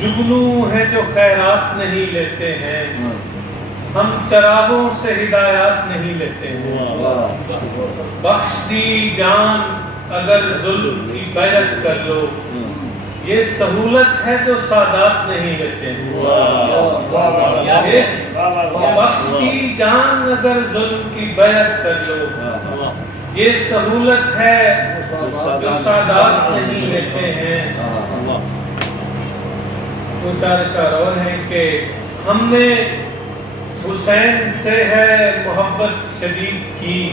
جگنو ہیں جو خیرات نہیں لیتے ہیں، ہم چراغوں سے ہدایات نہیں لیتے ہیں۔ بخش دی جان اگر ظلم کی بیعت کر لو، یہ سہولت ہے جو سادات نہیں لیتے ہیں۔ بخش دی جان اگر ظلم کی بیعت کر لو، یہ سہولت ہے جو سادات نہیں لیتے ہیں۔ دو چار اشعار اور ہیں کہ ہم نے حسین سے ہے محبت شدید کی،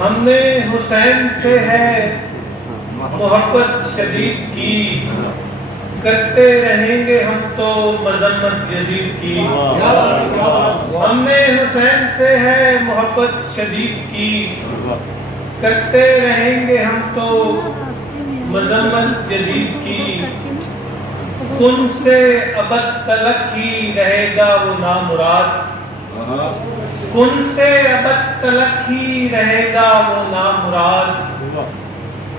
ہم نے حسین سے ہے محبت شدید کی، کرتے رہیں گے ہم تو مذمت یزید کی۔ ہم نے حسین سے ہے محبت شدید کی، کرتے رہیں گے ہم تو مذمت یزید کی۔ ان سے ابد تلک ہی رہے گا وہ نامراد، ان سے ابد تلک ہی رہے گا وہ نامراد،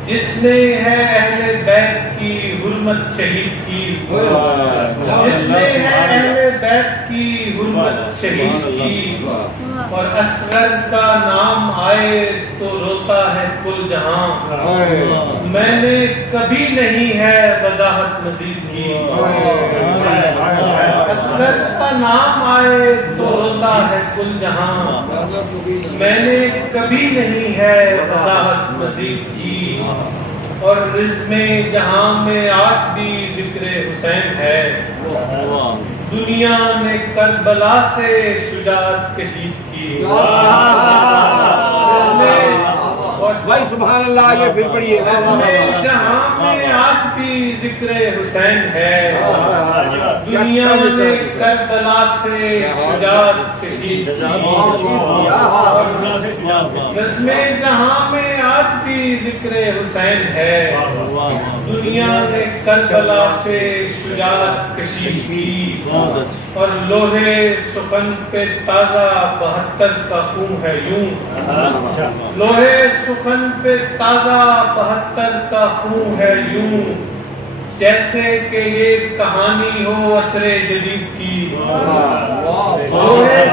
جس نے ہے اہل بیت کی حرمت شہید کی، جس نے ہے اہل بیت کی حرمت شہید کی۔ اور اصغر کا نام آئے تو روتا ہے کل جہاں، میں نے کبھی نہیں ہے وضاحت مزید کی۔ اصغر کا نام آئے تو روتا ہے کل جہاں، میں نے کبھی نہیں ہے وضاحت مزید کی۔ اور رزم جہاں میں آج بھی ذکر حسین ہے، دنیا نے کربلا سے شجاعت کشید کی۔ بھائی سبحان اللہ، یہ پھر پڑھیے۔ جہاں میں آج بھی ذکر حسین ہے، دنیا نے کربلا سے شجاعت کشید کی۔ رسم جہاں میں آج بھی ذکر حسین ہے، دنیا نے کربلا سے شجاعت کشید کی۔ اور لوہے سخن پہ تازہ 72 کا خون ہے یوں، لوہے سخن پہ تازہ 72 کا خون ہے یوں، جیسے کہ یہ کہانی ہو عصر جدید کی۔ لوہے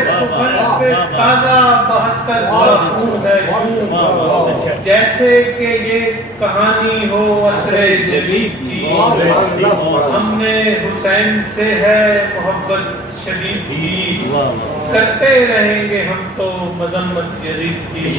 سخن پہ تازہ 72 کا خون ہے یوں، جیسے کہ یہ کہانی ہو عصر جدید کی۔ ہم نے حسین سے ہے محبت شدید کی، کرتے رہیں گے ہم تو مذمت یزید کی۔